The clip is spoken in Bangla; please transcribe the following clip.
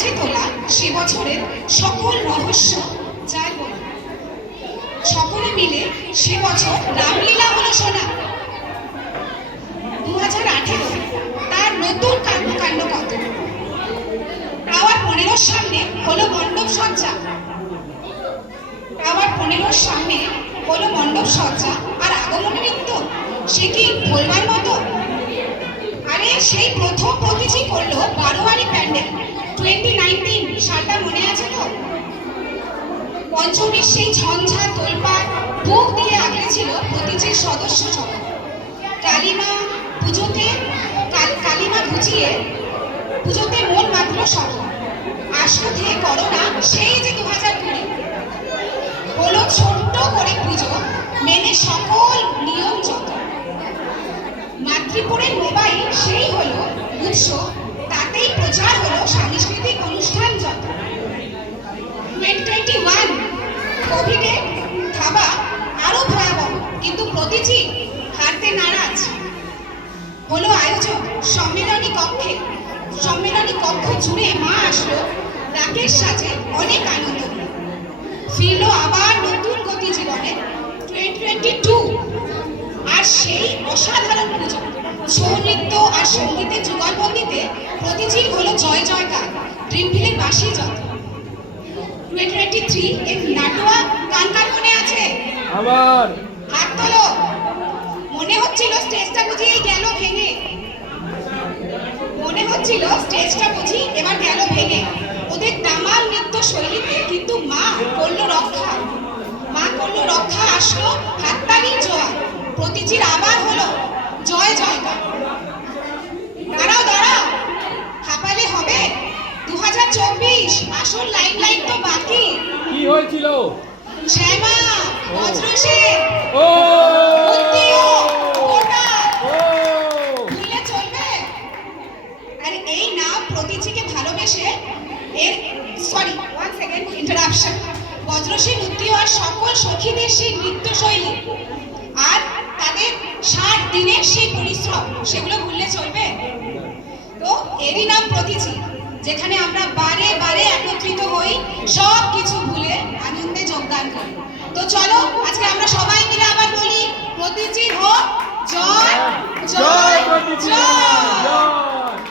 কাছে তোলা সে বছরের সকল রহস্য যাই বল, সকলে মিলে সে বছর রামলীলা হলো শোনা। 2018 তার নতুন কর্মকাণ্ড কত। টাওয়ার 15 সামনে হলো মণ্ডপ সজ্জা, টাওয়ার 15 সামনে হলো মণ্ডপ সজ্জা আর আগমনী নৃত্য, সে কি বলবার মতো? আরে সেই প্রথম প্রতিজি করলো 12 প্যান্ডেল, 2019 সালটা মনে আছে তো? পঞ্চমীর সেই ঝঞ্ঝা তোলপাড় বুক দিয়ে আগড়েছিল প্রতিজির সদস্য জগৎ। কালিমা পুজোতে কালিমা বুঝিয়ে পুজোতে মন মাত্র সব আসলো ধে করোনা, সেই যে 2020 হলো ছোট্ট করে পুজো মেনে সকল নিয়ম যত। মাতৃপুরের মোবাইল সেই হলো উৎস, তাতেই প্রচার হলো সাংস্কৃতিক অনুষ্ঠান যত। 2021 কোভিডে থাবা আরো ভয়াবহ, কিন্তু প্রতিজি হারতে নারাজ। হলো আয়োজক সম্মেলনী কক্ষ জুড়ে মা আসলো রাকেশ সাজে, অনেক আনন্দ ফিরলো আবার নতুন গতি জীবনে 2022। আর সেই অসাধারণ পুজো ছৌ নৃত্য আর সঙ্গীতের যুগলবন্দিতে প্রতিজির হলো জয় জয়কার, ড্রিমভিলের বাসি যত। 2023 এর নাটুয়া কান মনে আছে? আমার হাত তোলো। মনে হচ্ছিল স্টেজটা বুঝি গেল ভেঙে, মনে হচ্ছিল স্টেজটা বুঝি এবার গেল ভেঙে ওদের দামাল নৃত্য শৈলীতে, কিন্তু মা করলো রক্ষা, আসলো হাততালির জোয়ার, প্রতিজির আবার হলো জয় জয়কার। দাঁড়াও হাঁপালে হবে, 2024 আসল লাইমলাইট তো বাকি। কি হয়েছিল? শ্যামা বজ্রসে ও ভুলে চলবে? আর এই নাম প্রতিজিকে ভালোবেসে এর সরি 1 সেকেন্ড ইন্টারাপশন, বজ্রসে নৃত্য আর সকল সখীদের সেই নৃত্য শৈলী আর তাদের 60 দিনের সেই পরিশ্রম, সেগুলো ভুললে চলবে? তো এরই নাম প্রতিজি, যেখানে আমরা বারে বারে একত্রিত হই, সব কিছু ভুলে আনন্দে যোগদান করি। তো চলো আজকে আমরা সবাই মিলে আবার বলি, প্রতিজি হোক জয় জয় জয়।